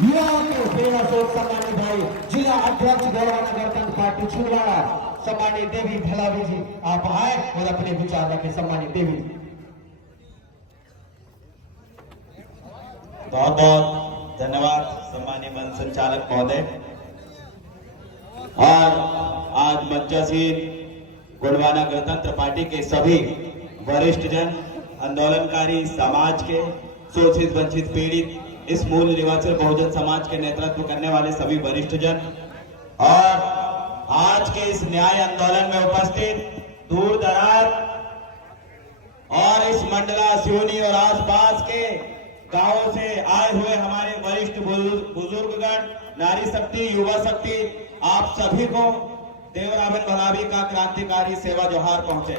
युवाओं के प्रेरणा स्रोत सम्मानित भाई जिला अध्यक्ष गौरवाना गणतंत्र पार्टी छिंदवाड़ा सम्मानित देवी भलावी जी, आप आए और अपने विचार रखें। सम्मानित देवी, बहुत बहुत धन्यवाद सम्मानीय मंच संचालक महोदय। और आज मंचासीन गोंडवाना गणतंत्र पार्टी के सभी वरिष्ठ जन, आंदोलनकारी समाज के शोषित वंचित पीड़ित, इस मूल निवासी बहुजन समाज के नेतृत्व करने वाले सभी वरिष्ठ जन और आज के इस न्याय आंदोलन में उपस्थित दूर दराज और इस मंडला, सिवनी और आसपास के गांवों से आए हुए हमारे वरिष्ठ बुजुर्गगण, नारी शक्ति, युवा शक्ति, आप सभी को देवराबेन भलावी का क्रांतिकारी सेवा जोहार पहुंचे।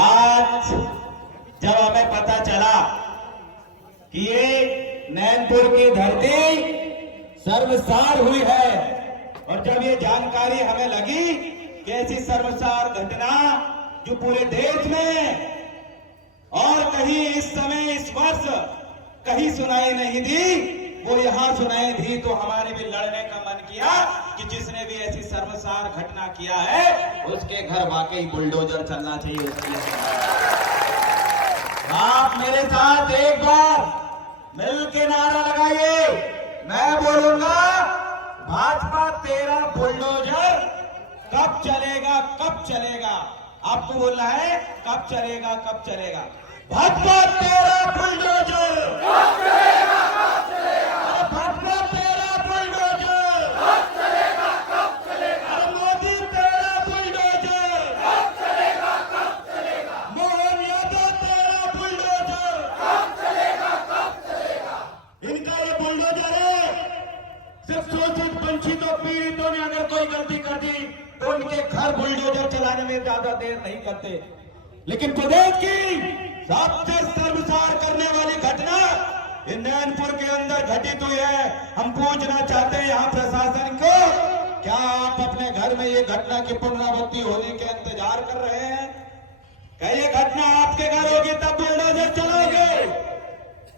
आज जब हमें पता चला कि ये नैनपुर की धरती सर्वसार हुई है और जब ये जानकारी हमें लगी कि ऐसी सर्वसार घटना जो पूरे देश में और कहीं इस समय इस वर्ष कहीं सुनाई नहीं दी, वो यहां सुनाई दी, तो हमारे भी लड़ने का मन किया कि जिसने भी ऐसी सर्वसार घटना किया है उसके घर वाकई बुलडोजर चलना चाहिए। आप मेरे साथ एक बार मिल के नारा लगाइए, मैं बोलूंगा भाजपा तेरा बुलडोजर कब चलेगा, कब चलेगा। आपको बोलना है कब चलेगा, कब चलेगा। भाजपा तेरा बुलडोजर कब चलेगा, कब चलेगा। भाजपा तेरा बुलडोजर कब चलेगा, कब चलेगा। मोदी तेरा बुलडोजर कब चलेगा, कब चलेगा। मोहन यादव तेरा बुलडोजर कब चलेगा, कब चलेगा। इनका ये बुलडोजर है। सिर्फ शोषित वंचितों पीड़ितों ने अगर कोई गलती कर दी तो उनके घर बुलडोजर चलाने में ज्यादा देर नहीं करते, लेकिन प्रदेश की सबसे सर्वसार करने वाली घटना नैनपुर के अंदर घटित हुई है। हम पूछना चाहते हैं यहाँ प्रशासन को, क्या आप अपने घर में ये घटना की पुनरावृत्ति होने के इंतजार कर रहे हैं? क्या ये घटना आपके घर होगी तब बुलडोजर चलाओगे?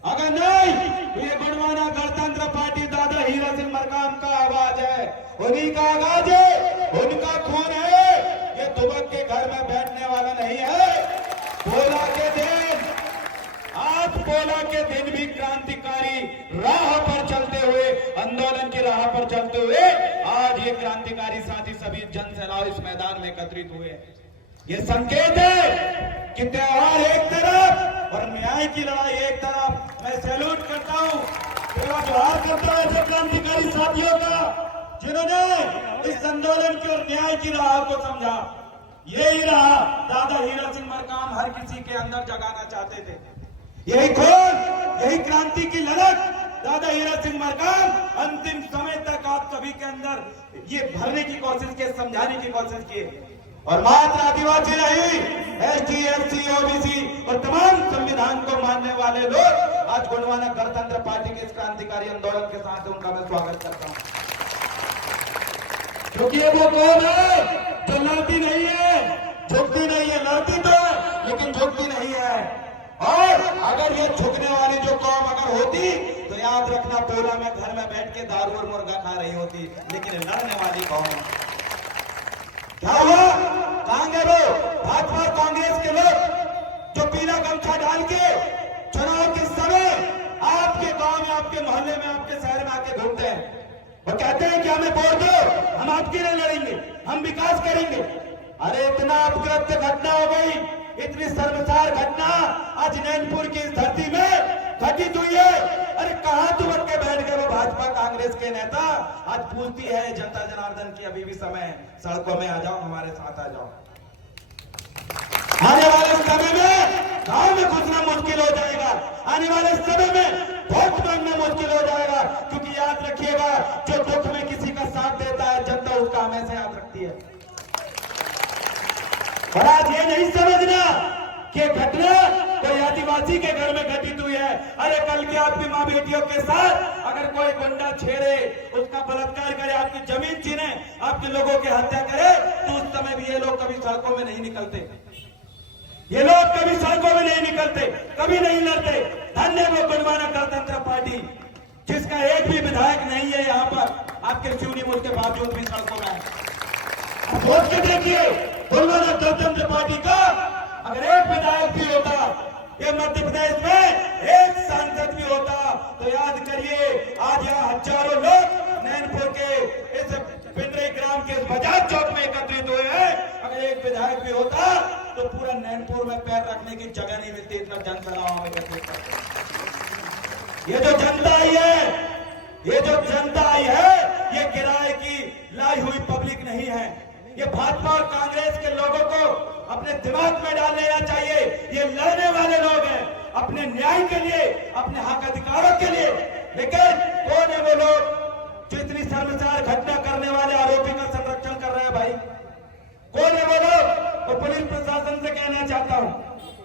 अगर नहीं तो ये गोंडवाना गणतंत्र पार्टी दादा हीरा सिंह मरकाम का आवाज है, उन्हीं का आवाज है, उनका खून है। ये दुबक के घर में बैठने वाला नहीं है। पोला के दिन, आज पोला के दिन भी क्रांतिकारी राह पर चलते हुए, आंदोलन की राह पर चलते हुए आज ये क्रांतिकारी साथी सभी जन सैलाब इस मैदान में एकत्रित हुए। ये संकेत है कि त्योहार एक तरफ और न्याय की लड़ाई एक तरफ। मैं सैल्यूट करता हूं, सेवा जोहार करता हूं ऐसे क्रांतिकारी साथियों का जिन्होंने इस आंदोलन की और न्याय की राह को समझा। यही रहा दादा हीरा सिंह मरकाम हर किसी के अंदर जगाना चाहते थे। यही खोज, यही क्रांति की ललक दादा हीरा सिंह मरकाम अंतिम समय तक आप सभी के अंदर ये भरने की कोशिश की, समझाने की कोशिश की। और मात्र आदिवासी नहीं, एसटी, एससी, ओबीसी और तमाम संविधान को मानने वाले लोग आज गोंडवाना गणतंत्र पार्टी के इस क्रांतिकारी आंदोलन के साथ उनका मैं स्वागत करता हूं। क्योंकि वो कौन है जो लड़ती नहीं है, झुकती नहीं है। लड़ती तो है लेकिन झुकती नहीं है। और अगर ये झुकने वाली जो कौम अगर होती तो याद रखना पोला में घर में बैठ के दारू और मुर्गा खा रही होती, लेकिन लड़ने वाली कौम क्या हुआ? कहां गए वो भाजपा कांग्रेस के लोग जो पीला गमछा डाल के चुनाव के समय आपके गांव में, आपके मोहल्ले में, आपके शहर में आके घूमते हैं। वो कहते हैं कि हमें वोट दो, हम आपके लिए लड़ेंगे, हम विकास करेंगे। अरे इतना अपकृत्य घटना हो गई, इतनी सर्वसार घटना आज नैनपुर की इस धरती में घटित हुई है। अरे कहां तुम के बैठ गए वो भाजपा कांग्रेस के नेता? आज पूछती है जनता जनार्दन की अभी भी समय है, सड़कों में आ जाओ, हमारे साथ आ जाओ। आने वाले समय में गांव में घुसना मुश्किल हो जाएगा, आने वाले समय में वोट मांगना मुश्किल हो जाएगा। क्योंकि याद रखिएगा, जो दुख में किसी का साथ देता है जनता उसका हमेशा याद रखती है। और आज ये नहीं समझना कि घटना कोई आदिवासी के घर में घटित हुई है। अरे कल की आपकी माँ बेटियों के साथ अगर कोई गुंडा छेड़े, उसका बलात्कार करे, आपकी जमीन छीने, आपके लोगों की हत्या करे, तो उस समय भी ये लोग कभी सड़कों में नहीं निकलते। ये लोग कभी सड़कों में नहीं निकलते, कभी नहीं लड़ते। धन्य वो गुणवाना गणतंत्र पार्टी जिसका एक भी विधायक नहीं है यहाँ पर आपके शिवनी मुल्क के बावजूद भी सड़कों में है। आप सोच के देखिए, गुणवाना गणतंत्र पार्टी का अगर एक विधायक भी होता, ये मध्य प्रदेश में एक सांसद भी होता, तो याद करिए आज यहाँ हजारों लोग नैनपुर के इस पिंडरी ग्राम के बाजार चौक में एकत्रित हुए हैं। अगर एक विधायक भी होता तो पूरा नैनपुर में पैर रखने की जगह नहीं मिलती, इतना जनसभाओं में एकत्रित करते। ये जो जनता आई है, ये जो जनता आई है, ये किराए की लाई हुई पब्लिक नहीं है। ये भाजपा और कांग्रेस के लोगों को अपने दिमाग में डाल लेना चाहिए। ये लड़ने वाले लोग हैं अपने न्याय के लिए, अपने हक अधिकारों के लिए। लेकिन कौन है वो लोग जो इतनी शर्मसार घटना करने वाले आरोपी का संरक्षण कर रहे हैं? भाई कौन है वो लोग? तो पुलिस प्रशासन से कहना चाहता हूं,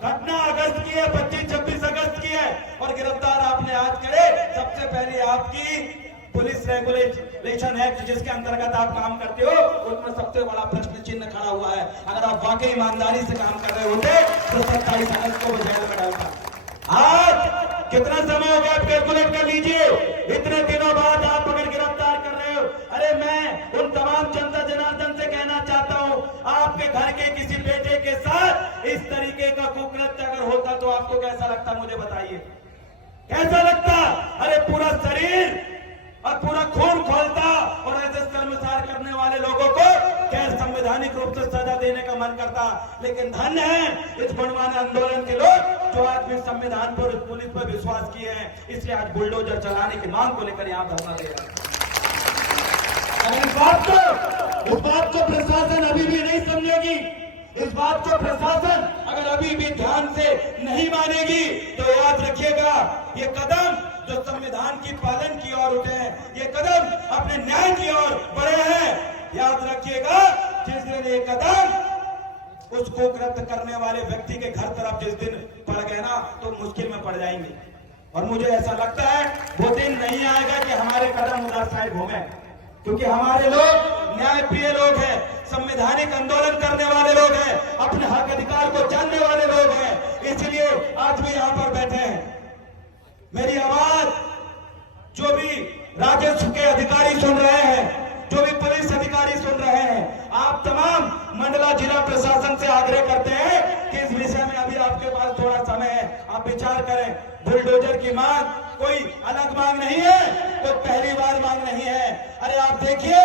घटना अगस्त की है, 25-26 अगस्त की है और गिरफ्तार आपने आज करे। सबसे पहले आपकी पुलिस रेगुलेशन एक्ट जिसके अंतर्गत आप काम करते हो, उसमें सबसे बड़ा प्रश्न चिन्ह खड़ा हुआ है। अगर आप वाकई ईमानदारी से काम कर रहे होते तो 27 अगस्त को वो जेल में डालता। आज कितना समय हो गया आप कैलकुलेट कर लीजिए। इतने दिनों बाद आप अगर गिरफ्तार कर रहे हो, अरे मैं उन तमाम जनता जनार्दन से कहना चाहता हूं, आपके घर के किसी बेटे के साथ इस तरीके का कुकृत्य अगर होता तो आपको कैसा लगता? मुझे बताइए कैसा लगता? अरे पूरा शरीर और पूरा खून खोलता और ऐसे शर्मसार करने वाले लोगों को गैर संवैधानिक रूप से सजा देने का मन करता। लेकिन धन्य है इस गुणवाना आंदोलन के लोग जो आज भी संविधान पर, पुलिस पर विश्वास किए हैं, इसलिए आज बुलडोजर चलाने की मांग को लेकर यहाँ धरना दे रहे हैं। इस बात को प्रशासन अभी भी नहीं समझेगी, इस बात को प्रशासन अगर अभी भी ध्यान से नहीं मानेगी तो याद रखिएगा ये कदम जो संविधान की पालन की ओर उठे हैं, ये कदम अपने न्याय की ओर बढ़े हैं। याद रखिएगा जिस दिन ये कदम उस कुकृत्य करने वाले व्यक्ति के घर तरफ जिस दिन पड़ गए ना, तो मुश्किल में पड़ जाएंगे। और मुझे ऐसा लगता है वो दिन नहीं आएगा कि हमारे कदम उधर साइड घूमे, क्योंकि हमारे लोग न्याय प्रिय लोग हैं, संवैधानिक आंदोलन करने वाले लोग हैं, अपने हक अधिकार को जानने वाले लोग हैं, इसलिए आज भी यहाँ पर बैठे हैं। मेरी आवाज जो भी राजस्व के अधिकारी सुन रहे हैं, जो भी पुलिस अधिकारी सुन रहे हैं, आप तमाम मंडला जिला प्रशासन से आग्रह करते हैं कि इस विषय में अभी आपके पास थोड़ा समय है, आप विचार करें। बुलडोजर की मांग कोई अलग मांग नहीं है, कोई पहली बार मांग नहीं है। अरे आप देखिए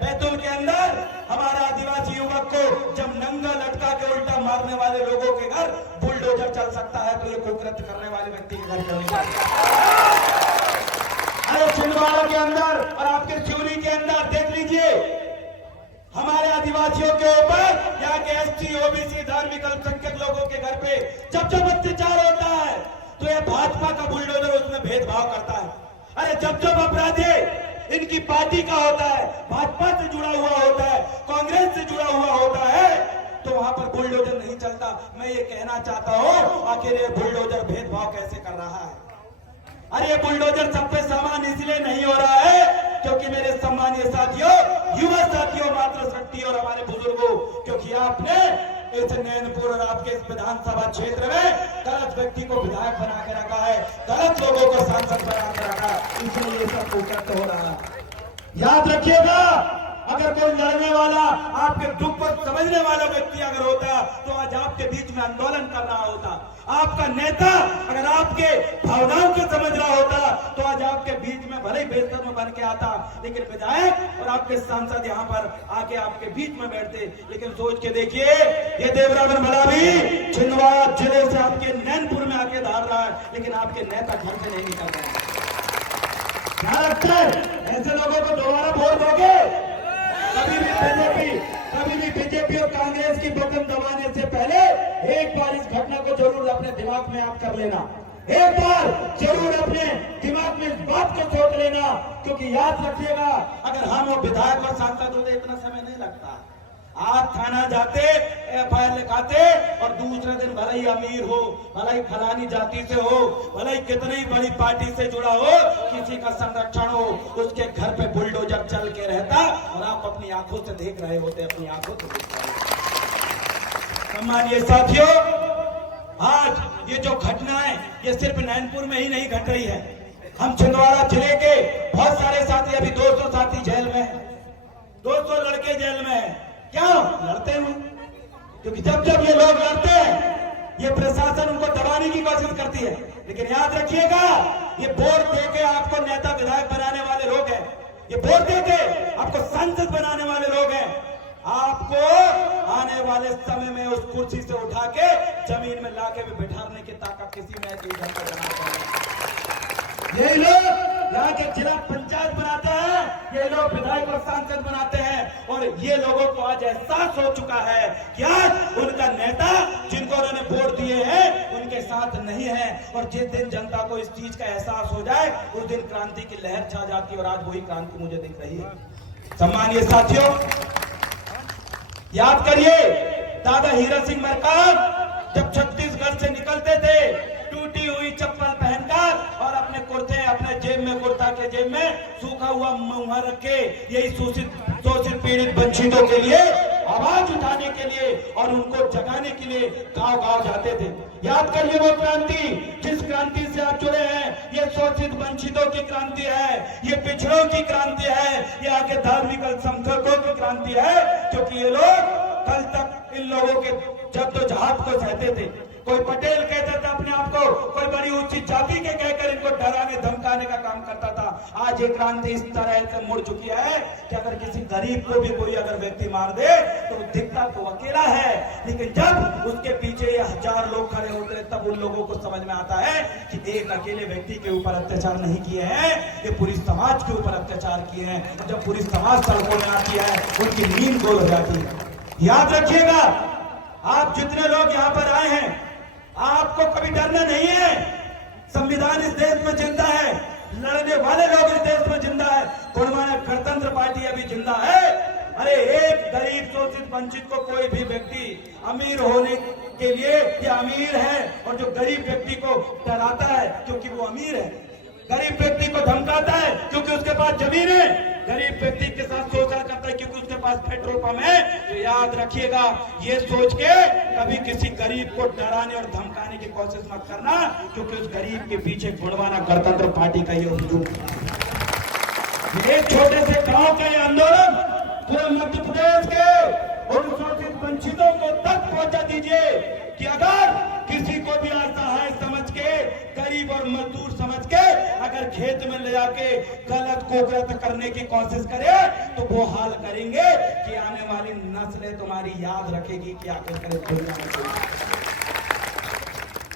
बैतूल के अंदर हमारा आदिवासी युवक को जब नंगा लटका के उल्टा मारने वाले लोगों के घर बुलडोजर चल सकता है, तो ये कुकृत्य करने वाले व्यक्ति के घर क्यों नहीं चल सकता? अरे छिंदवाड़ा के अंदर और आपके शिवनी के अंदर देख लीजिए, हमारे आदिवासियों के ऊपर यहाँ के एसटी, ओबीसी, धार्मिक अल्पसंख्यक लोगों के घर पे जब अत्याचार होता है तो ये भाजपा का बुलडोजर उसमें भेदभाव करता है। अरे जब अपराधी इनकी पार्टी का होता है, भाजपा से जुड़ा हुआ होता है, कांग्रेस से जुड़ा हुआ होता है, तो वहां पर बुलडोजर नहीं चलता। मैं ये कहना चाहता हूं आखिर ये बुलडोजर भेदभाव कैसे कर रहा है? अरे ये बुलडोजर सब पे समान इसलिए नहीं हो रहा है क्योंकि मेरे सम्मानीय साथियों, युवा साथियों, मातृशक्ति और हमारे बुजुर्गों, क्योंकि आपने इस नैनपुर और आपके इस विधानसभा क्षेत्र में गलत व्यक्ति को विधायक बना के रखा है, गलत लोगों को सांसद बना के रखा है, इसलिए ये सब कुकृत्य हो रहा है। याद रखिएगा अगर कोई लड़ने वाला, आपके दुख को समझने वाला व्यक्ति अगर होता तो आज आपके बीच में आंदोलन कर रहा होता। आपका नेता अगर आपके भावनाओं को समझ रहा होता तो आज आपके बीच में भले ही बेशर्म बन के आता, लेकिन विधायक और आपके सांसद यहाँ पर आके आपके बीच में बैठते। लेकिन सोच के देखिए ये देवरावन भला भी छिंदवाड़ा जिले से आपके नैनपुर में आके धार रहा है, लेकिन आपके नेता घर से नहीं निकल रहे हैं। क्या लगता है ऐसे लोगों को दोबारा वोट दोगे? कभी भी बीजेपी और कांग्रेस की बटन दबाने से पहले एक बार इस घटना को जरूर अपने दिमाग में आप कर लेना, एक बार जरूर अपने दिमाग में इस बात को सोच लेना, क्योंकि याद रखिएगा अगर हम वो विधायक और सांसद होते इतना समय नहीं लगता। आप थाना जाते, एफआईआर लिखाते और दूसरे दिन भले ही अमीर हो, भले ही फलानी जाति से हो, भले ही कितनी बड़ी पार्टी से जुड़ा हो, किसी का संरक्षण हो, उसके घर पे बुलडोजर चल के रहता और आप अपनी आंखों से देख रहे होते, अपनी आंखों से देख रहे होते। सम्मानीय साथियों, आज ये जो घटना है ये सिर्फ नैनपुर में ही नहीं घट रही है। हम छिंदवाड़ा जिले के बहुत सारे साथी, अभी 200 साथी जेल में है, 200 लड़के जेल में है। क्यों लड़ते हुए? क्योंकि जब जब ये लोग लड़ते हैं ये प्रशासन उनको दबाने की कोशिश करती है। लेकिन याद रखिएगा, ये वोट देके आपको नेता विधायक बनाने वाले लोग हैं, ये वोट देके आपको सांसद बनाने वाले लोग हैं। आपको आने वाले समय में उस कुर्सी से उठा के जमीन में लाके भी बिठाने की ताकत किसी में नहीं। यही लोग यहाँ के जिला पंचायत बनाते हैं, ये लोग विधायक और सांसद बनाते हैं। और ये लोगों को आज एहसास हो चुका है कि आज उनका नेता जिनको उन्होंने वोट दिए हैं उनके साथ नहीं है। और जिस दिन जनता को इस चीज का एहसास हो जाए उस दिन क्रांति की लहर छा जाती है। और आज वही क्रांति मुझे दिख रही है। सम्मानीय साथियों, याद करिए दादा हीरा सिंह मरकाम जब छत्तीसगढ़ से निकलते थे टूटी हुई चप्पल पहनकर और अपने कुर्ते, अपने जेब में, कुर्ता के जेब में सूखा हुआ महुआ रखे, यही शोषित पीड़ित वंचितों के लिए आवाज उठाने के लिए और उनको जगाने के लिए गांव-गांव जाते थे। याद करिए वो क्रांति, जिस क्रांति से आप जुड़े हैं, ये शोषित वंचितों की क्रांति है, ये पिछड़ों की क्रांति है, ये आगे धार्मिक अल्पसंख्यकों की क्रांति है। क्योंकि ये लोग कल तक इन लोगों के जद्दोजहद को सहते थे। कोई पटेल कहता था अपने आप को, कोई बड़ी ऊंची जाति के कहकर इनको डराने धमकाने का काम करता था। आज ये क्रांति इस तरह से मुड़ चुकी है कि अगर किसी गरीब को भी कोई अगर व्यक्ति मार दे तो दिखता तो अकेला है, लेकिन जब उसके पीछे ये 1000 लोग खड़े होते हैं तब उन लोगों को समझ में आता है कि एक अकेले व्यक्ति के ऊपर अत्याचार नहीं किए हैं, ये पूरी समाज के ऊपर अत्याचार किए हैं। जब पूरी समाज सड़कों में आती है उनकी नींद गोल हो जाती है। याद रखिएगा, आप जितने लोग यहाँ पर आए हैं आपको कभी डरना नहीं है। संविधान इस देश में जिंदा है, लड़ने वाले लोग इस देश में जिंदा है, गुणमाना गणतंत्र पार्टी अभी जिंदा है। अरे एक गरीब शोषित वंचित को कोई भी व्यक्ति अमीर होने के लिए या अमीर है और जो गरीब व्यक्ति को डराता है क्योंकि वो अमीर है, गरीब व्यक्ति को धमकाता है क्योंकि उसके पास जमीन है, गरीब व्यक्ति के साथ शोषण करता है क्योंकि उसके पास पेट्रोल पंप है, तो याद रखिएगा ये सोच के कभी किसी गरीब को डराने और धमकाने की कोशिश मत करना, क्योंकि उस गरीब के पीछे गुणवाना गणतंत्र पार्टी का ये हुजूम। एक छोटे से गांव का ये आंदोलन पूरे मध्य प्रदेश के उन शोषित वंचितों को तक पहुंचा दीजिए कि अगर किसी को भी असहाय समझ के, गरीब और मजदूर समझ के अगर खेत में ले जाके गलत कुकृत करने की कोशिश करे तो वो हाल करेंगे कि आने वाली नस्लें तुम्हारी याद रखेगी कि आखिर करे।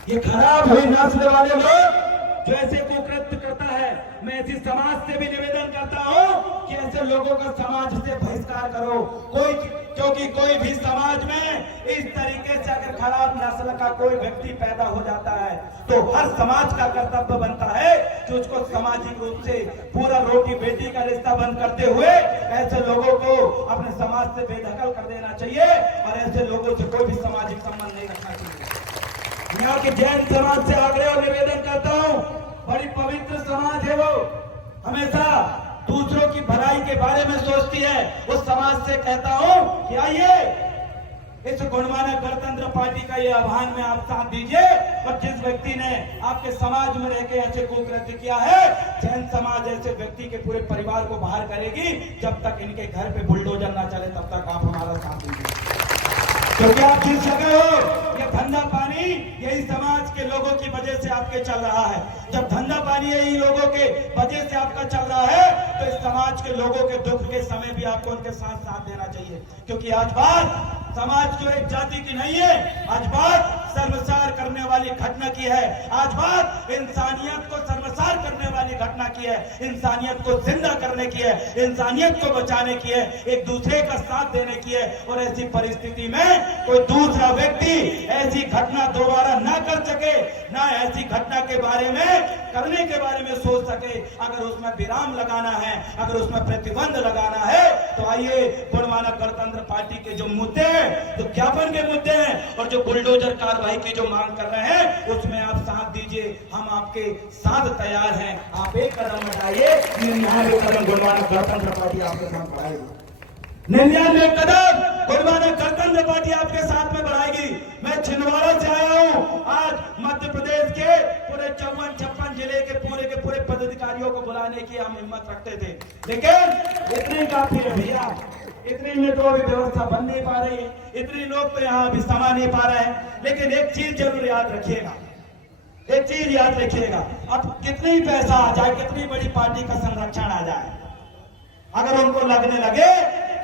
ये खराब हुई नस्ल वाले लोग जो ऐसे कुकृत्य करता है, मैं ऐसी समाज से भी निवेदन करता हूँ कि ऐसे लोगों का समाज से बहिष्कार करो। क्योंकि कोई भी समाज में इस तरीके से अगर खराब नस्ल का कोई व्यक्ति पैदा हो जाता है तो हर समाज का कर्तव्य बनता है कि उसको सामाजिक रूप से पूरा रोटी बेटी का रिश्ता बंद करते हुए ऐसे लोगों को अपने समाज से बेदखल कर देना चाहिए और ऐसे लोगों से कोई भी सामाजिक संबंध नहीं रखना चाहिए। यहाँ के जैन समाज से आग्रह और निवेदन करता हूँ, बड़ी पवित्र समाज है वो, हमेशा दूसरों की भलाई के बारे में सोचती है। उस समाज से कहता हूं कि आइए इस गुणवाना गणतंत्र पार्टी का ये आह्वान में आप साथ दीजिए। और जिस व्यक्ति ने आपके समाज में रहकर ऐसे कुकृत्य किया है, जैन समाज ऐसे व्यक्ति के पूरे परिवार को बाहर करेगी। जब तक इनके घर पे बुलडोजर ना चले तब तक आप हमारा साथ दीजिए, क्योंकि आप जीत सके हो। ये धंधा पानी यही समाज के लोगों की वजह से आपके चल रहा है। जब धंधा पानी यही लोगों के वजह से आपका चल रहा है तो इस समाज के लोगों के दुख के समय भी आपको उनके साथ देना चाहिए। क्योंकि आज बात समाज की एक जाति की नहीं है, आज बात सर्वसार करने वाली घटना की है। आज बात इंसानियत को सर्वसार करने वाली घटना की है, इंसानियत को जिंदा करने की है, इंसानियत को बचाने की है, एक दूसरे का साथ देने की है। और ऐसी परिस्थिति में कोई दूसरा व्यक्ति ऐसी घटना दोबारा ना कर सके, ना ऐसी घटना के बारे में करने के बारे में सोच सके। अगर उसमें विराम लगाना है, अगर उसमें प्रतिबंध लगाना है तो आइए गुणवाना गणतंत्र पार्टी के जो मुद्दे हैं, जो ज्ञापन के मुद्दे हैं और जो बुलडोजर कार्रवाई की जो मांग कर रहे हैं उसमें आप साथ दीजिए। हम आपके साथ तैयार हैं। आप एक कदम बढ़ाइए, यहाँ पे कदम गुणवाना गणतंत्र पार्टी आपके साथ बढ़ाएगी। 99 कदम गुरबाना गणतंत्र पार्टी आपके साथ में बढ़ाएगी। मैं छिंदवाड़ा से आया हूं। आज मध्य प्रदेश के पूरे 54-56 जिले के पूरे पदाधिकारियों को बुलाने की हम हिम्मत रखते थे, लेकिन इतनी काफी है भैया। इतनी में तो अभी व्यवस्था बन नहीं पा रही है, इतने लोग तो यहाँ अभी समा नहीं पा रहे हैं। लेकिन एक चीज जरूर याद रखिएगा, एक चीज याद रखिएगा, अब कितनी पैसा आ जाए, कितनी बड़ी पार्टी का संरक्षण आ जाए, अगर उनको लगने लगे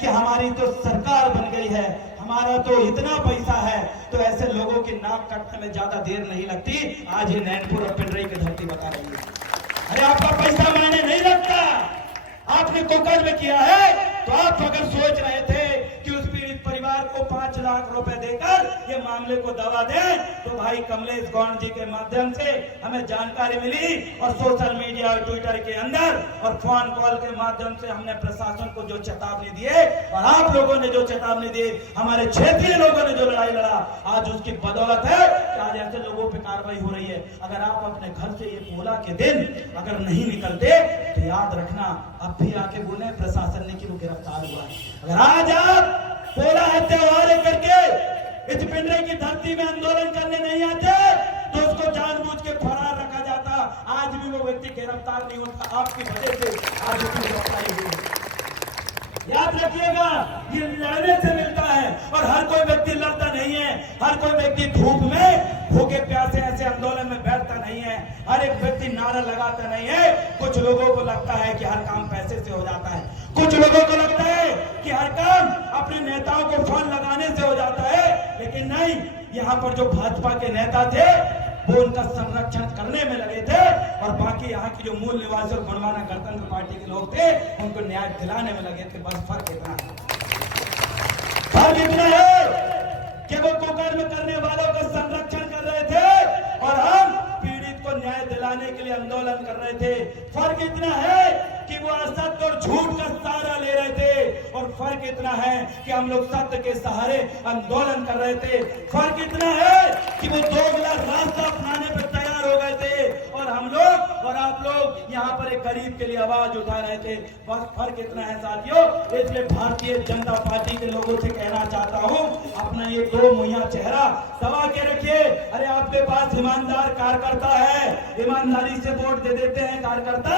कि हमारी तो सरकार बन गई है, हमारा तो इतना पैसा है, तो ऐसे लोगों की नाक कटने में ज्यादा देर नहीं लगती। आज ये नैनपुर और पिंडरई की धरती बता रही है। अरे आपका पैसा मायने नहीं लगता, आपने कोकर में किया है, तो आप अगर सोच रहे थे कि उस पीड़ित परिवार को 5 लाख रुपए देकर ये मामले को दबा दें, तो भाई कमलेश गौंड जी के माध्यम से हमें जानकारी मिली और सोशल मीडिया और ट्विटर के अंदर और फोन कॉल के माध्यम से हमने प्रशासन को जो चेतावनी दिए और आप लोगों ने जो चेतावनी दी, हमारे क्षेत्रीय लोगों ने जो लड़ाई लड़ा, आज उसकी बदौलत है कि आज ऐसे लोगों पर कार्रवाई हो रही है। अगर आप अपने घर से ये पोला के दिन अगर नहीं निकलते तो याद रखना अब भी आके बोले प्रशासन ने कि वो गिरफ्तार हुआ है। अगर आज आप पोला हत्या करके इस पिंडरई की धरती में आंदोलन करने नहीं आते तो उसको जानबूझ के फरार रखा जाता, आज भी वो व्यक्ति गिरफ्तार नहीं होता। आपकी वजह से आज उसकी गिरफ्तारी हुई। याद रखिएगा, ये लड़ने से मिलता है और हर कोई व्यक्ति लड़ता नहीं है, हर कोई व्यक्ति धूप में भूखे प्यासे ऐसे आंदोलन में बैठता नहीं है, हर एक व्यक्ति नारा लगाता नहीं है। कुछ लोगों को लगता है कि हर काम पैसे से हो जाता है, कुछ लोगों को लगता है कि हर काम अपने नेताओं को फोन लगाने से हो जाता है, लेकिन नहीं। यहाँ पर जो भाजपा के नेता थे वो उनका संरक्षण करने में लगे थे और बाकी यहाँ की जो मूल निवासी और गुणवाना गणतंत्र पार्टी के लोग थे उनको न्याय दिलाने में लगे थे। बस फर्क इतना है कि वो कुकर्म करने वालों का संरक्षण कर रहे थे और हम पीड़ित को न्याय दिलाने के लिए आंदोलन कर रहे थे। फर्क इतना है कि वो असत्य और झूठ का सहारा ले रहे थे और फर्क इतना है कि हम लोग सत्य के सहारे आंदोलन कर रहे थे। फर्क इतना है कि वो दोगला रास्ता अपनाने पर तैयार हो गए थे और हम लोग और आप लोग यहाँ पर एक गरीब के लिए आवाज उठा रहे थे। बस फर्क इतना है साथियों। इसलिए भारतीय जनता पार्टी के लोगों से कहना चाहता हूँ, अपना ये 2 मुहैया चेहरा दबा के रखिए। अरे आपके पास ईमानदार कार्यकर्ता है, ईमानदारी से वोट दे देते हैं कार्यकर्ता,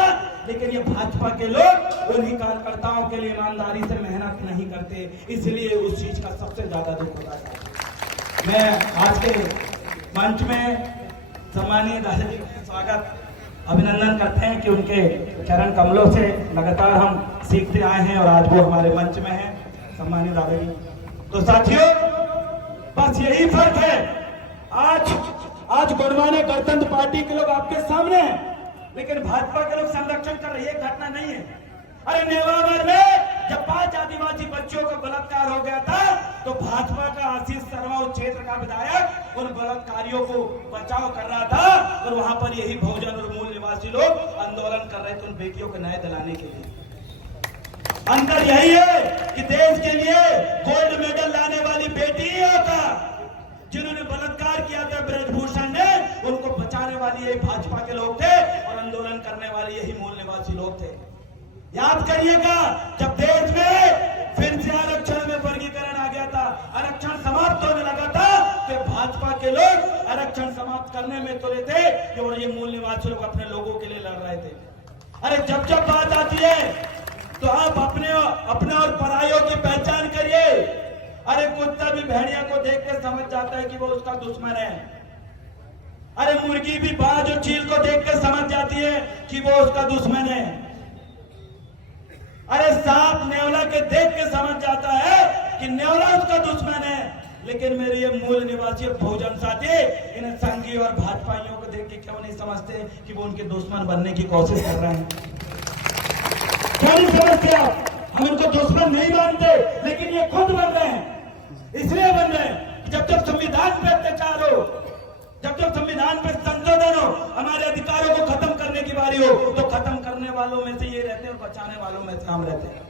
लेकिन ये भाजपा के लोग उन्हीं कार्यकर्ताओं के लिए ईमानदारी से मेहनत नहीं करते, इसलिए उस चीज का सबसे ज्यादा दुख होता है। मैं आज के मंच में सम्मानीय दादाजी का स्वागत अभिनंदन करते हैं कि उनके चरण कमलों से लगातार हम सीखते आए हैं और आज वो हमारे मंच में हैं, सम्मानीय दादाजी। तो साथियों, बस यही फर्क है। आज गुणवाना गणतंत्र पार्टी के लोग आपके सामने हैं, लेकिन भाजपा के लोग संरक्षण कर रही है। घटना नहीं है। अरे नेवावर में जब 5 आदिवासी बच्चों का बलात्कार हो गया था तो भाजपा का आशीष शर्मा उस क्षेत्र का विधायक उन बलात्कारियों को बचाव कर रहा था और वहां पर यही बहुजन और मूल निवासी लोग आंदोलन कर रहे थे उन बेटियों को न्याय दिलाने के लिए। अंतर यही है कि देश के लिए गोल्ड मेडल लाने वाली बेटियों का जिन्होंने बलात्कार किया था ब्रजभूषण ने, उनको बचाने वाली यही भाजपा के लोग थे और आंदोलन करने वाले यही मूल निवासी लोग थे। याद करिएगा, जब देश में फिर से आरक्षण में वर्गीकरण आ गया था, आरक्षण समाप्त होने लगा था, तो भाजपा के लोग आरक्षण समाप्त करने में तुले थे और ये मूल निवासी लोग अपने लोगों के लिए लड़ रहे थे। अरे जब जब बात आती है तो आप अपने और परायों की पहचान करिए। अरे कुत्ता भी भेड़िया को देख के समझ जाता है कि वो उसका दुश्मन है। अरे मुर्गी भी बाज और चील को देख के समझ जाती है कि वो उसका दुश्मन है। अरे सांप नेवला के देख के समझ जाता है कि नेवला उसका दुश्मन है। लेकिन मेरे ये मूल निवासी बहुजन साथी इन्हें संघी और भाजपाइयों को देख के क्यों नहीं समझते कि वो उनके दुश्मन बनने की कोशिश कर रहे हैं? क्यों नहीं समझते आप? हम उनको दुश्मन नहीं मानते, लेकिन ये खुद बन रहे हैं। इसलिए बन रहे हैं जब जब संविधान पे अत्याचार हो, जब जब संविधान पे संशोधन हो, हमारे अधिकारों को खत्म करने की बारी हो, तो खत्म करने वालों में से ये रहते हैं और बचाने वालों में से हम रहते हैं।